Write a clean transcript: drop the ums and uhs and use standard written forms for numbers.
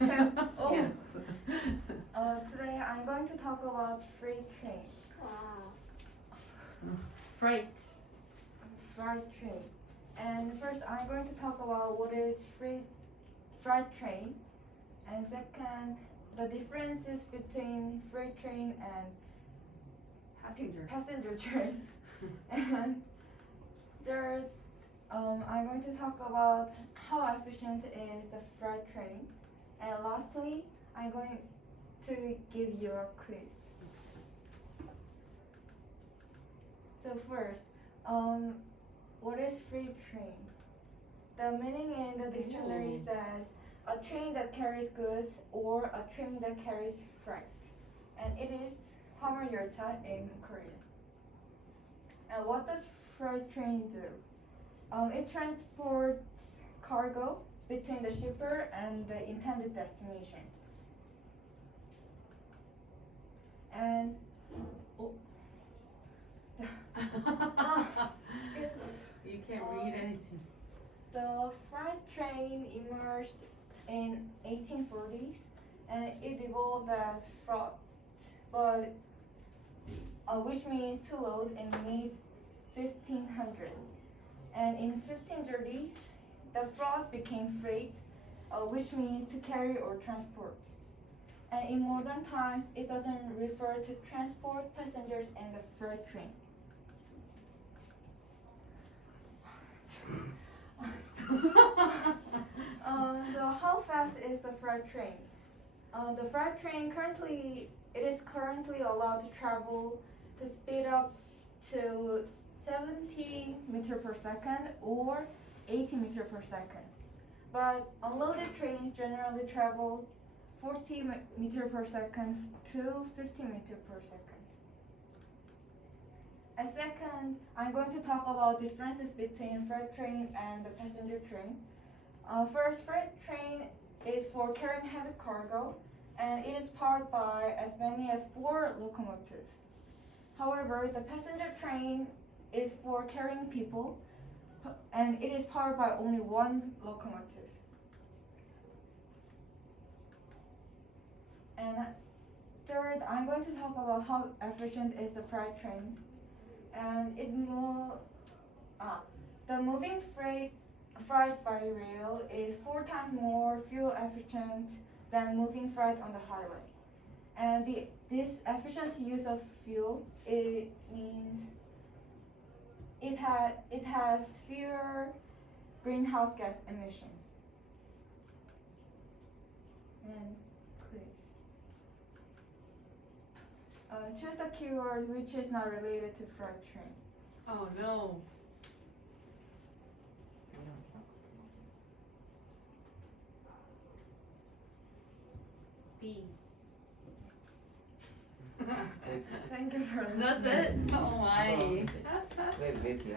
Oh. Yes. Today I'm going to talk about freight train. Freight. Freight train. And first I'm going to talk about what is freight train. And second, the differences between freight train and passenger train. And third, I'm going to talk about how efficient is the freight train. And lastly, I'm going to give you a quiz. So first, what is freight train? The meaning in the dictionary says a train that carries goods or a train that carries freight. And it is 화물열차 in Korean. And what does freight train do? It transports cargo between the shipper and the intended destination. And You can't read anything. the freight train emerged in 1840s and it evolved as freight, but which means to load in mid 1500s. And in 1530s, the freight became freight, which means to carry or transport. And in modern times, it doesn't refer to transport passengers in the freight train. So how fast is the freight train? The freight train is currently allowed to travel to speed up to 70 meter per second or 80 meter per second. But unloaded trains generally travel 40 meter per second to 50 meter per second. And second, I'm going to talk about differences between freight train and the passenger train. First, freight train is for carrying heavy cargo, and it is powered by as many as 4 locomotives. However, the passenger train is for carrying people, and it is powered by only 1 locomotive. And third, I'm going to talk about how efficient is the freight train. And the moving freight by rail is 4 times more fuel efficient than moving freight on the highway. And this efficient use of fuel, it means it has fewer greenhouse gas emissions. And quiz. Choose a keyword which is not related to freight train. Oh no. B. Thank you for That's listening. it? Oh my. Wait, yeah.